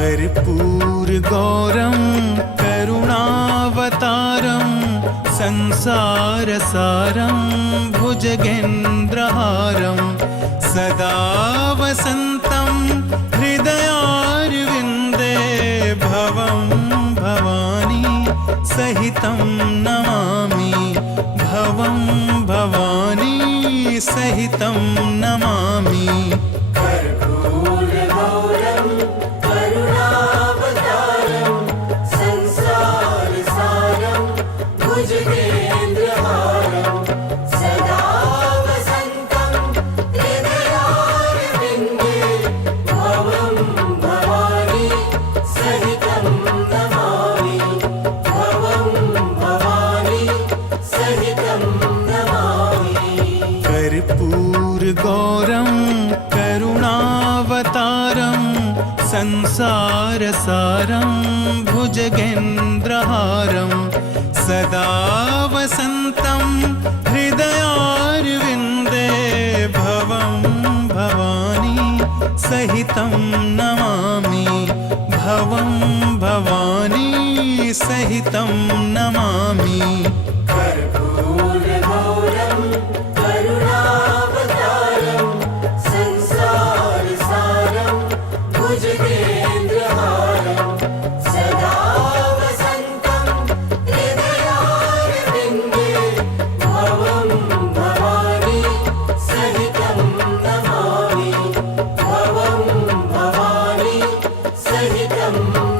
कर्पूरगौरं करुणावतारं संसारसारं भुजगेन्द्रहारं सदा वसन्तं हृदयारविन्दे भवं भवानी सहितं नमामि भवं भवानी सहितं नमामि। कर्पूरगौरं करुणावतारं संसारसारं भुजगेन्द्रहारं सदा वसन्तं हृदयारविन्दे भवं भवानी सहितं नमामि भवं भवानी सहितं नमामि। कर्पूरगौरं करुणावतारं संसारसारं भुजगेन्द्रहारं सदा वसन्तं हृदयारविन्दे भवं भवानी सहितं नमामि भवं भवानी सहितं नमामि। कर्पूरगौरं करुणावतारं संसारसारं भुजगेन्द्रहारं सदा वसन्तं हृदयारविन्दे भवं भवानी सहितं नमामि भवं भवानी सहितं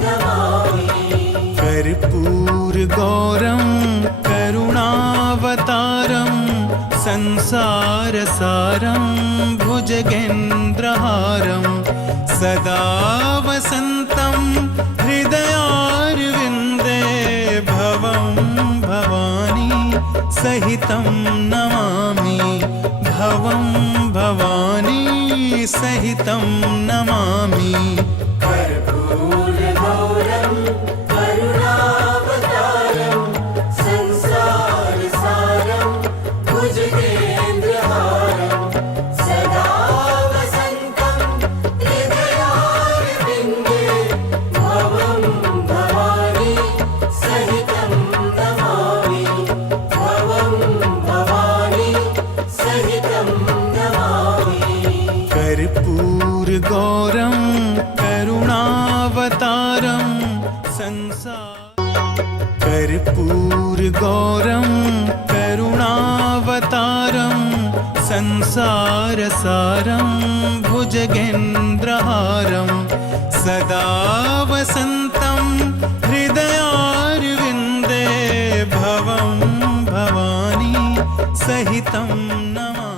नमामि। कर्पूरगौरं करुणावतारं संसारसारं भुजगेन्द्रहारं सदा वसन्तं हृदयारविन्दे भवं भवानी सहितं नमामि भवं भवानी सहितं नमामि। कर्पूरगौरं करुणावतारं संसारसारं भुजगेन्द्रहारं सदा वसन्तं हृदयारविन्दे भवं भवानी सहितं नमामि भवं भवानी सहितं नमामि। कर्पूरगौरं करुणावतारं कर्पूरगौरं करुणावतारं संसारसारं भुजगेन्द्रहारं सदा वसन्तं हृदयारविन्दे भवं भवानी सहितं नमामि।